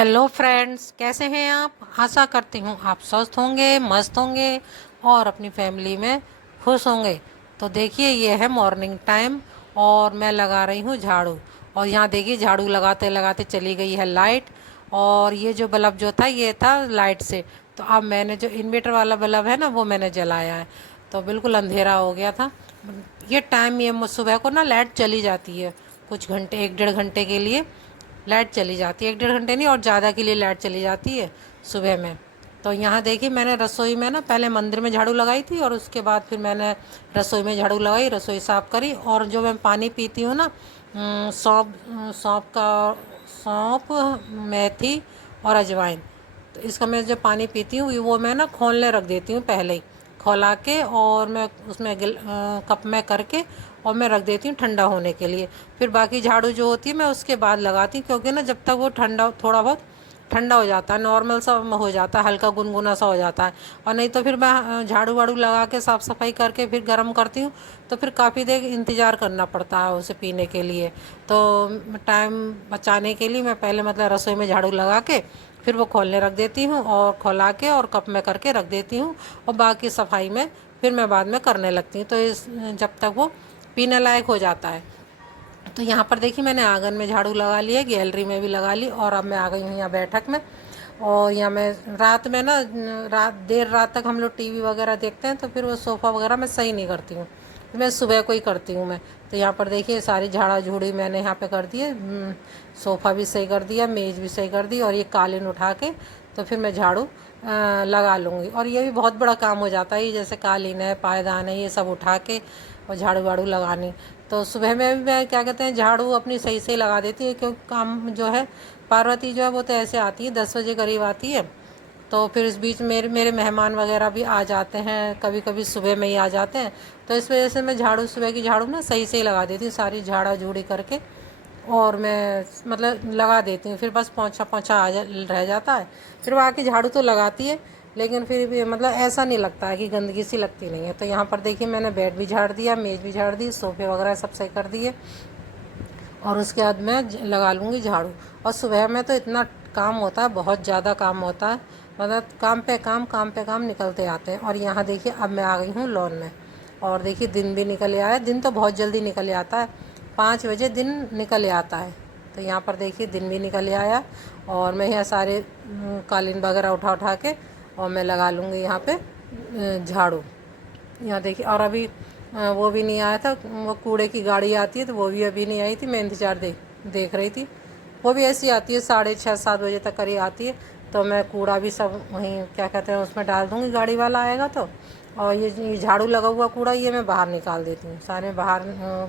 Hello friends, कैसे हैं आप। आशा करती हूँ आप स्वस्थ होंगे, मस्त होंगे और अपनी फैमिली में खुश होंगे। तो देखिए, ये है मॉर्निंग टाइम और मैं लगा रही हूँ झाड़ू। और यहाँ देखिए, झाड़ू लगाते लगाते चली गई है लाइट। और ये जो बल्ब जो था, ये था लाइट से। तो अब मैंने जो इन्वर्टर वाला बल्ब है ना, वो मैंने जलाया है। तो बिल्कुल अंधेरा हो गया था। ये टाइम, ये सुबह को ना लाइट चली जाती है कुछ घंटे, 1 डेढ़ घंटे के लिए लाइट चली जाती है। 1 डेढ़ घंटे नहीं, और ज़्यादा के लिए लाइट चली जाती है सुबह में। तो यहाँ देखिए, मैंने रसोई में ना पहले मंदिर में झाड़ू लगाई थी और उसके बाद फिर मैंने रसोई में झाड़ू लगाई, रसोई साफ़ करी। और जो मैं पानी पीती हूँ ना, सौंफ सौंफ का सौंफ, मेथी और अजवाइन, तो इसका मैं जब पानी पीती हूँ वो मैं ना खोलने रख देती हूँ पहले ही, खौला के। और मैं उसमें कप में करके और मैं रख देती हूँ ठंडा होने के लिए। फिर बाकी झाड़ू जो होती है मैं उसके बाद लगाती हूँ, क्योंकि ना जब तक वो ठंडा, थोड़ा बहुत ठंडा हो जाता है, नॉर्मल सा हो जाता है, हल्का गुनगुना सा हो जाता है। और नहीं तो फिर मैं झाड़ू वाड़ू लगा के साफ़ सफाई करके फिर गर्म करती हूँ। तो फिर काफ़ी देर इंतज़ार करना पड़ता है उसे पीने के लिए। तो टाइम बचाने के लिए मैं पहले मतलब रसोई में झाड़ू लगा के फिर वो खोलने रख देती हूँ, और खौला के और कप में करके रख देती हूँ। और बाकी सफाई में फिर मैं बाद में करने लगती हूँ, तो इस जब तक वो पीने लायक हो जाता है। तो यहाँ पर देखिए, मैंने आंगन में झाड़ू लगा लिया, गैलरी में भी लगा ली, और अब मैं आ गई हूँ यहाँ बैठक में। और यहाँ मैं रात में ना, रात देर रात तक हम लोग टीवी वगैरह देखते हैं, तो फिर वो सोफ़ा वगैरह मैं सही नहीं करती हूँ, तो मैं सुबह को ही करती हूँ मैं। तो यहाँ पर देखिए, सारी झाड़ा झूड़ी मैंने यहाँ पे कर दी है। सोफ़ा भी सही कर दिया, मेज़ भी सही कर दी, और ये कालीन उठा के तो फिर मैं झाड़ू लगा लूँगी। और ये भी बहुत बड़ा काम हो जाता है, ये जैसे कालीन है, पायदान है, ये सब उठा के और झाड़ू वाड़ू लगानी। तो सुबह में भी मैं क्या कहते हैं, झाड़ू अपनी सही से लगा देती है, क्योंकि काम जो है, पार्वती जो है वो तो ऐसे आती है, 10 बजे करीब आती है। तो फिर इस बीच मेरे मेरे मेहमान वगैरह भी आ जाते हैं, कभी कभी सुबह में ही आ जाते हैं। तो इस वजह से मैं झाड़ू, सुबह की झाड़ू ना सही से ही लगा देती हूँ, सारी झाड़ा झूड़ी करके। और मैं मतलब लगा देती हूँ, फिर बस पोंछा पोंछा रह जाता है। फिर बाकी झाड़ू तो लगाती है, लेकिन फिर भी मतलब ऐसा नहीं लगता है कि गंदगी सी लगती नहीं है। तो यहाँ पर देखिए, मैंने बेड भी झाड़ दिया, मेज़ भी झाड़ दी, सोफ़े वगैरह सब सही कर दिए। और उसके बाद मैं लगा लूँगी झाड़ू। और सुबह में तो इतना काम होता है, बहुत ज़्यादा काम होता है, मतलब काम पे काम निकलते आते हैं। और यहाँ देखिए, अब मैं आ गई हूँ लॉन में। और देखिए, दिन भी निकल आया, दिन तो बहुत जल्दी निकल आता है, 5 बजे दिन निकल आता है। तो यहाँ पर देखिए, दिन भी निकल आया। और मैं यहाँ सारे कालीन वगैरह उठा उठा के और मैं लगा लूँगी यहाँ पे झाड़ू। यहाँ देखिए, और अभी वो भी नहीं आया था, वो कूड़े की गाड़ी आती है, तो वो भी अभी नहीं आई थी, मैं इंतज़ार देख रही थी। वो भी ऐसी आती है, 6:30 7 बजे तक करीब आती है। तो मैं कूड़ा भी सब वहीं क्या कहते हैं उसमें डाल दूँगी, गाड़ी वाला आएगा तो। और ये झाड़ू लगा हुआ कूड़ा ये मैं बाहर निकाल देती हूँ, सारे बाहर।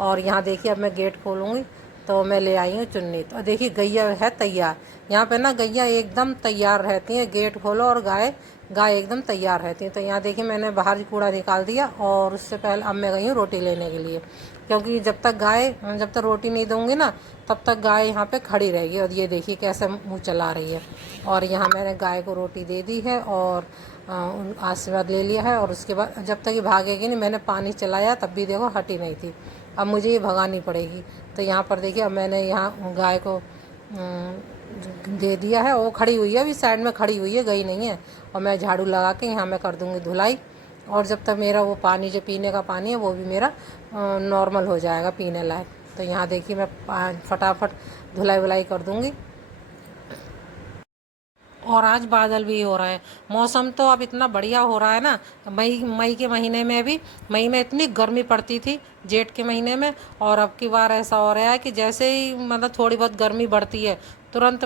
और यहाँ देखिए, अब मैं गेट खोलूँगी, तो मैं ले आई हूँ चुन्नी। तो देखिए, गैया है तैयार। यहाँ पे ना गैया एकदम तैयार रहती हैं, गेट खोलो और गाय गाय एकदम तैयार रहती हैं। तो यहाँ देखिए, मैंने बाहर कूड़ा निकाल दिया, और उससे पहले अब मैं गई हूँ रोटी लेने के लिए, क्योंकि जब तक रोटी नहीं दूँगी ना, तब तक गाय यहाँ पे खड़ी रहेगी। और ये देखिए कैसे मुँह चला रही है। और यहाँ मैंने गाय को रोटी दे दी है और आशीर्वाद ले लिया है। और उसके बाद जब तक ये भागेगी नहीं, मैंने पानी चलाया तब भी देखो हटी नहीं थी, अब मुझे ये भगानी पड़ेगी। तो यहाँ पर देखिए, अब मैंने यहाँ गाय को दे दिया है, वो खड़ी हुई है, अभी साइड में खड़ी हुई है, गई नहीं है। और मैं झाड़ू लगा के यहाँ मैं कर दूँगी धुलाई। और जब तक मेरा वो पानी जो पीने का पानी है वो भी मेरा नॉर्मल हो जाएगा, पीने लायक। तो यहाँ देखिए, मैं फटाफट धुलाई वुलाई कर दूँगी। और आज बादल भी हो रहा है, मौसम तो अब इतना बढ़िया हो रहा है ना। मई मई के महीने में भी, मई में इतनी गर्मी पड़ती थी, जेठ के महीने में। और अब की बार ऐसा हो रहा है कि जैसे ही मतलब थोड़ी बहुत गर्मी बढ़ती है, तुरंत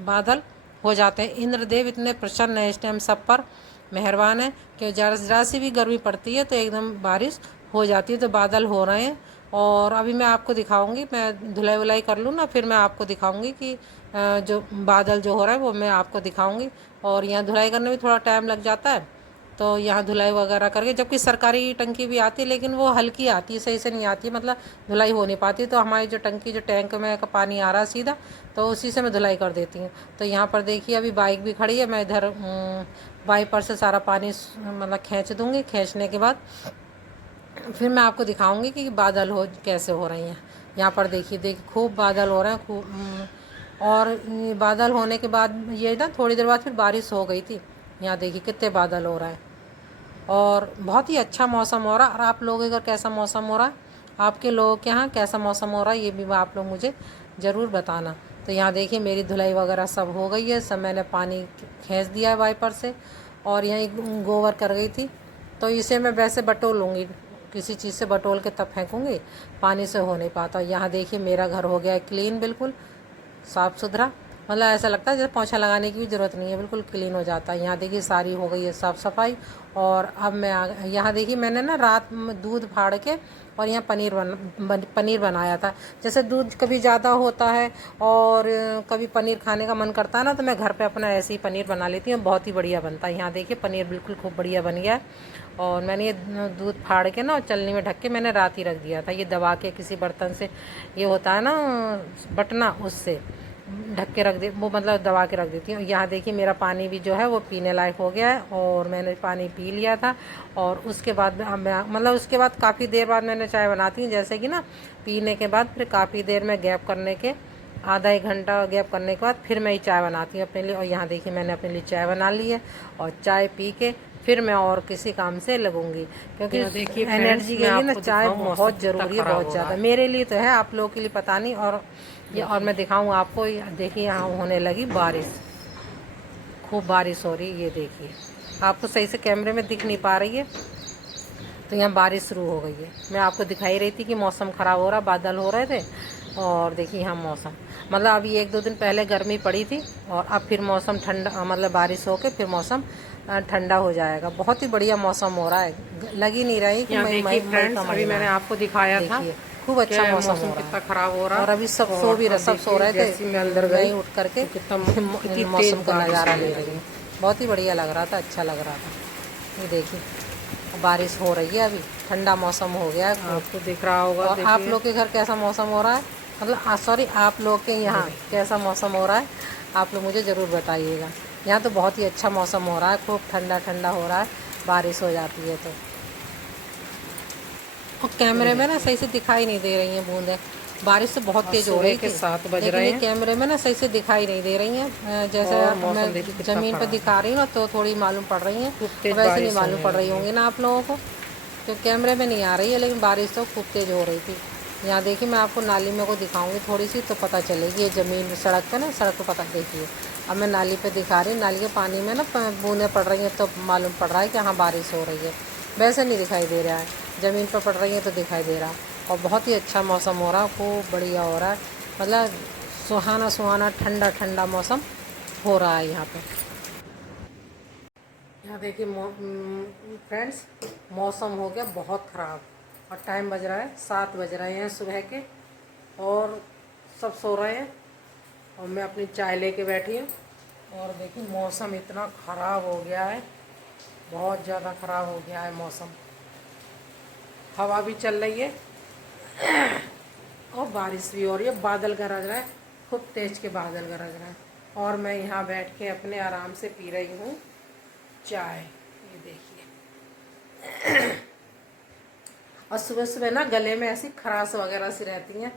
बादल हो जाते हैं। इंद्रदेव इतने प्रसन्न है इस टाइम सब पर, मेहरबान है, कि ज़रा ज़रा सी भी गर्मी पड़ती है तो एकदम बारिश हो जाती है। तो बादल हो रहे हैं। और अभी मैं आपको दिखाऊंगी, मैं धुलाई वुलाई कर लूँ ना, फिर मैं आपको दिखाऊंगी कि जो बादल जो हो रहा है वो मैं आपको दिखाऊंगी। और यहाँ धुलाई करने में थोड़ा टाइम लग जाता है, तो यहाँ धुलाई वगैरह करके, जबकि सरकारी टंकी भी आती है, लेकिन वो हल्की आती है, सही से नहीं आती है, मतलब धुलाई हो नहीं पाती। तो हमारी जो टंकी, जो टैंक में का पानी आ रहा है सीधा, तो उसी से मैं धुलाई कर देती हूँ। तो यहाँ पर देखिए, अभी बाइक भी खड़ी है, मैं इधर वाइपर से सारा पानी मतलब खींच दूँगी। खींचने के बाद फिर मैं आपको दिखाऊंगी कि बादल हो कैसे हो रही हैं। यहाँ पर देखिए खूब बादल हो रहे हैं, खूब। और ये बादल होने के बाद ये ना थोड़ी देर बाद फिर बारिश हो गई थी। यहाँ देखिए कितने बादल हो रहा है और बहुत ही अच्छा मौसम हो रहा है। और आप लोगों के घर कैसा मौसम हो रहा है, आपके लोगों के यहाँ कैसा मौसम हो रहा है, ये भी आप लोग मुझे ज़रूर बताना। तो यहाँ देखिए मेरी धुलाई वगैरह सब हो गई है, सब मैंने पानी खींच दिया है वाइपर से। और यहीं गोबर कर गई थी, तो इसे मैं वैसे बटोर लूँगी, किसी चीज़ से बटोल के तब फेंकूँगी, पानी से हो नहीं पाता। यहाँ देखिए मेरा घर हो गया है क्लीन, बिल्कुल साफ़ सुथरा, मतलब ऐसा लगता है जैसे पोछा लगाने की भी ज़रूरत नहीं है, बिल्कुल क्लीन हो जाता है। यहाँ देखिए सारी हो गई है साफ़ सफाई। और अब मैं यहाँ देखिए मैंने ना रात में दूध फाड़ के और यहाँ पनीर बनाया था। जैसे दूध कभी ज़्यादा होता है और कभी पनीर खाने का मन करता है ना, तो मैं घर पे अपना ऐसे ही पनीर बना लेती हूँ, बहुत ही बढ़िया बनता है। यहाँ देखिए पनीर बिल्कुल खूब बढ़िया बन गया है। और मैंने ये दूध फाड़ के ना और चलनी में ढक के मैंने रात ही रख दिया था, ये दबा के किसी बर्तन से, ये होता है ना बटना, उससे ढक के रख दे, वो मतलब दबा के रख देती हूँ। यहाँ देखिए मेरा पानी भी जो है वो पीने लायक हो गया है और मैंने पानी पी लिया था। और उसके बाद मैं मतलब उसके बाद काफ़ी देर बाद मैंने चाय बनाती हूँ, जैसे कि ना पीने के बाद फिर काफ़ी देर में गैप करने के, आधा एक घंटा गैप करने के बाद फिर मैं ये चाय बनाती हूँ अपने लिए। और यहाँ देखिए मैंने अपने लिए चाय बना ली है और चाय पी के फिर मैं और किसी काम से लगूंगी, क्योंकि एनर्जी के लिए ना चाय बहुत ज़रूरी है, बहुत ज़्यादा। मेरे लिए तो है, आप लोगों के लिए पता नहीं। और मैं दिखाऊँ आपको, देखिए यहाँ होने लगी बारिश, खूब बारिश हो रही है। ये देखिए आपको सही से कैमरे में दिख नहीं पा रही है, तो यहाँ बारिश शुरू हो गई है। मैं आपको दिखाई रही थी कि मौसम ख़राब हो रहा, बादल हो रहे थे। और देखिए यहाँ मौसम, मतलब अभी 1-2 दिन पहले गर्मी पड़ी थी और अब फिर मौसम ठंडा, मतलब बारिश हो के फिर मौसम ठंडा हो जाएगा। बहुत ही बढ़िया मौसम हो रहा है, लग ही नहीं रही कि मई का अभी मैंने आपको दिखाया था खूब अच्छा मौसम हो रहा कितना खराब हो रहा है। और अभी सब सो भी सब सो रहे थे, मैं अंदर मैं गई ही उठ करके कितना मौसम का नज़ारा ले रही हूँ। बहुत ही बढ़िया लग रहा था, अच्छा लग रहा था। ये देखिए बारिश हो रही है, अभी ठंडा मौसम हो गया है, आपको दिख रहा होगा। और आप लोग के घर कैसा मौसम हो रहा है, मतलब सॉरी आप लोग के यहाँ कैसा मौसम हो रहा है, आप लोग मुझे ज़रूर बताइएगा। यहाँ तो बहुत ही अच्छा मौसम हो रहा है, खूब ठंडा ठंडा हो रहा है, बारिश हो जाती है तो। और कैमरे में ना सही से दिखाई नहीं दे रही हैं बूंदें, बारिश तो बहुत तेज़ हो रही थी, 7 बज लेकिन रहे ये हैं। कैमरे में ना सही से दिखाई नहीं दे रही हैं। जैसे मैं ज़मीन पर दिखा रही हूँ ना तो थोड़ी मालूम पड़ रही हैं, वैसे नहीं मालूम पड़ रही होंगी ना आप लोगों को, तो कैमरे में नहीं आ रही है, लेकिन बारिश तो खूब तेज़ हो रही थी। यहाँ देखिए मैं आपको नाली में को दिखाऊंगी थोड़ी सी, तो पता चलेगी। ये ज़मीन सड़क पे ना, सड़क पे पता देखिए, अब मैं नाली पे दिखा रही हूँ, नाली के पानी में ना बूंदें पड़ रही हैं, तो मालूम पड़ रहा है कि हाँ बारिश हो रही है। वैसे नहीं दिखाई दे रहा है, ज़मीन पर पड़ रही है तो दिखाई दे रहा है। और बहुत ही अच्छा मौसम हो रहा है, खूब बढ़िया हो रहा है, मतलब सुहाना सुहाना ठंडा ठंडा मौसम हो रहा है यहाँ पे। यहाँ देखिए फ्रेंड्स, मौसम हो गया बहुत ख़राब और टाइम बज रहा है 7 बज रहे हैं सुबह के, और सब सो रहे हैं और मैं अपनी चाय लेके बैठी हूँ। और देखिए मौसम इतना ख़राब हो गया है, बहुत ज़्यादा ख़राब हो गया है मौसम, हवा भी चल रही है और बारिश भी हो रही है, बादल गरज रहा है, खूब तेज के बादल गरज रहे हैं। और मैं यहाँ बैठ के अपने आराम से पी रही हूँ चाय, ये देखिए। और सुबह सुबह ना गले में ऐसी खराश वगैरह सी रहती हैं,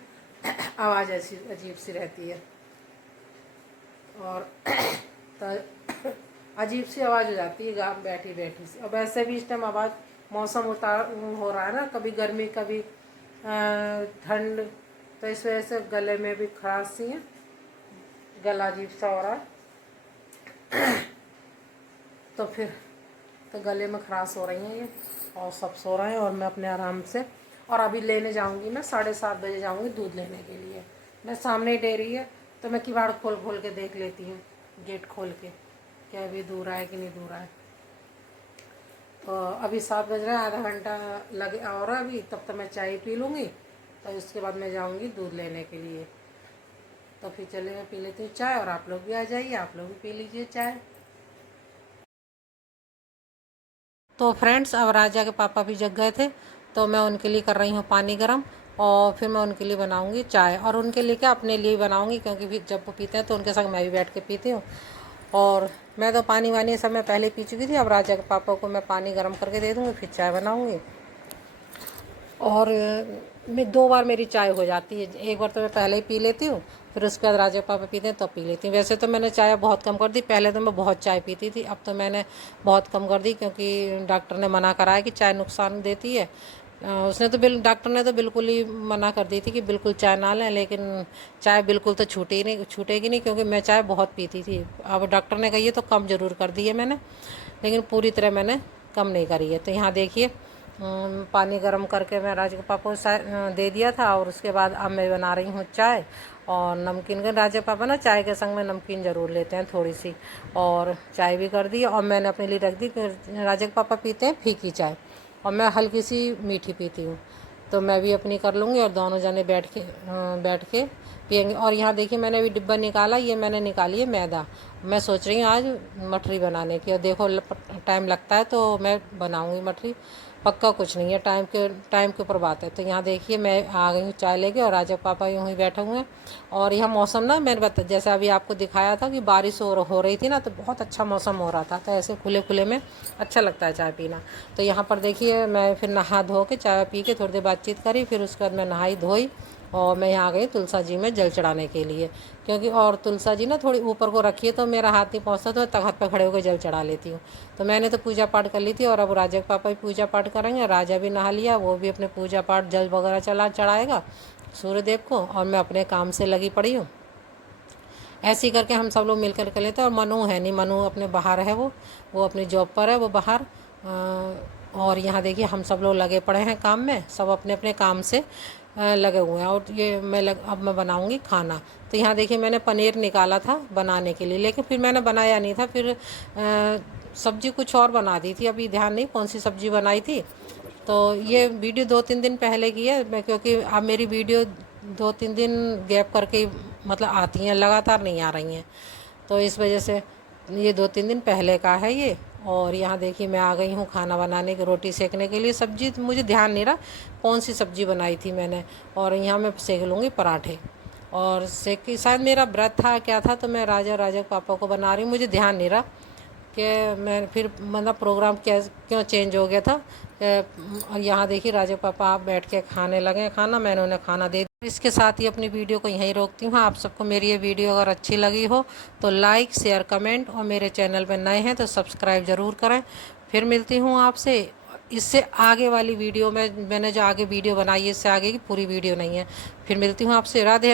आवाज़ ऐसी अजीब सी रहती है, और तो अजीब सी आवाज़ हो जाती है गाँव बैठी बैठी सी। और वैसे भी इस टाइम आवाज़, मौसम उतार हो रहा है ना, कभी गर्मी कभी ठंड, तो इस वजह से गले में भी खराश सी है, गला अजीब सा हो रहा है। तो फिर तो गले में खराश हो रही हैं ये, और सब सो रहे हैं और मैं अपने आराम से। और अभी लेने जाऊंगी, मैं 7:30 बजे जाऊंगी दूध लेने के लिए। मैं सामने ही डेयरी है, तो मैं किवाड़ खोल खोल के देख लेती हूँ, गेट खोल के, क्या अभी दूर है कि नहीं दूर है। तो अभी 7 बज रहा है, आधा घंटा लगे और अभी, तब तक मैं चाय पी लूँगी, तो उसके बाद मैं जाऊँगी दूध लेने के लिए। तो फिर चले मैं पी लेती हूँ चाय, और आप लोग भी आ जाइए, आप लोग भी पी लीजिए चाय। तो फ्रेंड्स, अब राजा के पापा भी जग गए थे, तो मैं उनके लिए कर रही हूँ पानी गर्म, और फिर मैं उनके लिए बनाऊँगी चाय। और उनके लिए क्या, अपने लिए बनाऊँगी, क्योंकि फिर जब वो पीते हैं तो उनके साथ मैं भी बैठ के पीती हूँ। और मैं तो पानी वानी सब मैं पहले पी चुकी थी, अब राजा के पापा को मैं पानी गर्म करके दे दूँगी, फिर चाय बनाऊँगी। और मैं 2 बार मेरी चाय हो जाती है, एक बार तो मैं पहले ही पी लेती हूँ, फिर उसके बाद राजा पापा पीते हैं तो पी लेती हूँ। वैसे तो मैंने चाय बहुत कम कर दी, पहले तो मैं बहुत चाय पीती थी, अब तो मैंने बहुत कम कर दी क्योंकि डॉक्टर ने मना करा है कि चाय नुकसान देती है। उसने तो डॉक्टर ने तो बिल्कुल ही मना कर दी थी कि बिल्कुल चाय ना लें, लेकिन चाय बिल्कुल तो छूटेगी नहीं क्योंकि मैं चाय बहुत पीती थी। अब डॉक्टर ने कही है तो कम ज़रूर कर दी है मैंने, लेकिन पूरी तरह मैंने कम नहीं करी है। तो यहाँ देखिए पानी गर्म करके मैं राजा के पापा को दे दिया था, और उसके बाद अब मैं बना रही हूँ चाय और नमकीन का। राजा पापा ना चाय के संग में नमकीन ज़रूर लेते हैं थोड़ी सी, और चाय भी कर दी और मैंने अपने लिए रख दी। राजा के पापा पीते हैं फीकी चाय और मैं हल्की सी मीठी पीती हूँ, तो मैं भी अपनी कर लूँगी और दोनों जने बैठ के पियेंगे। और यहाँ देखिए मैंने अभी डिब्बा निकाला, ये मैंने निकाली है मैदा। मैं सोच रही हूँ आज मठरी बनाने की, और देखो टाइम लगता है तो मैं बनाऊँगी मठरी, पक्का कुछ नहीं है, टाइम के ऊपर बात है। तो यहाँ देखिए मैं आ गई हूँ चाय लेके, और राजा पापा यूँ ही बैठे हुए हैं। और यह मौसम ना मैंने जैसे अभी आपको दिखाया था कि बारिश हो रही थी ना, तो बहुत अच्छा मौसम हो रहा था, तो ऐसे खुले खुले में अच्छा लगता है चाय पीना। तो यहाँ पर देखिए मैं फिर नहा धो के चाय पी के थोड़ी देर बातचीत करी, फिर उसके बाद मैं नहाई धोई और मैं यहाँ आ गई तुलसा जी में जल चढ़ाने के लिए, क्योंकि और तुलसा जी ना थोड़ी ऊपर को रखी है तो मेरा हाथ नहीं पहुँचता, तो मैं तख्त पर खड़े होकर जल चढ़ा लेती हूँ। तो मैंने तो पूजा पाठ कर ली थी, और अब राजा के पापा भी पूजा पाठ करेंगे। राजा भी नहा लिया, वो भी अपने पूजा पाठ जल वगैरह चढ़ाएगा सूर्यदेव को, और मैं अपने काम से लगी पड़ी हूँ। ऐसे ही करके हम सब लोग मिलकर कर लेते हैं। और मनु है नहीं, मनु अपने बाहर है, वो अपनी जॉब पर है, वो बाहर। और यहाँ देखिए हम सब लोग लगे पड़े हैं काम में, सब अपने अपने काम से लगे हुए हैं। और ये अब मैं बनाऊंगी खाना। तो यहाँ देखिए मैंने पनीर निकाला था बनाने के लिए, लेकिन फिर मैंने बनाया नहीं था, फिर सब्जी कुछ और बना दी थी, अभी ध्यान नहीं कौन सी सब्जी बनाई थी। तो ये वीडियो 2-3 दिन पहले की है मैं, क्योंकि अब मेरी वीडियो 2-3 दिन गैप करके मतलब आती हैं, लगातार नहीं आ रही हैं, तो इस वजह से ये 2-3 दिन पहले का है ये। और यहाँ देखिए मैं आ गई हूँ खाना बनाने की, रोटी सेकने के लिए। सब्जी मुझे ध्यान नहीं रहा कौन सी सब्जी बनाई थी मैंने, और यहाँ मैं सेक लूँगी पराठे। और सेक शायद मेरा व्रत था क्या था, तो मैं राजा पापा को बना रही हूँ, मुझे ध्यान नहीं रहा कि मैं फिर मतलब प्रोग्राम क्यों चेंज हो गया था। और यहाँ देखिए राजा पापा आप बैठ के खाने लगे खाना, मैंने उन्हें खाना दे दिया। इसके साथ ही अपनी वीडियो को यहीं रोकती हूँ। आप सबको मेरी ये वीडियो अगर अच्छी लगी हो तो लाइक शेयर कमेंट, और मेरे चैनल पर नए हैं तो सब्सक्राइब ज़रूर करें। फिर मिलती हूँ आपसे इससे आगे वाली वीडियो में। मैंने जो आगे वीडियो बनाई है इससे आगे की पूरी वीडियो नहीं है। फिर मिलती हूँ आपसे। राधे राधे।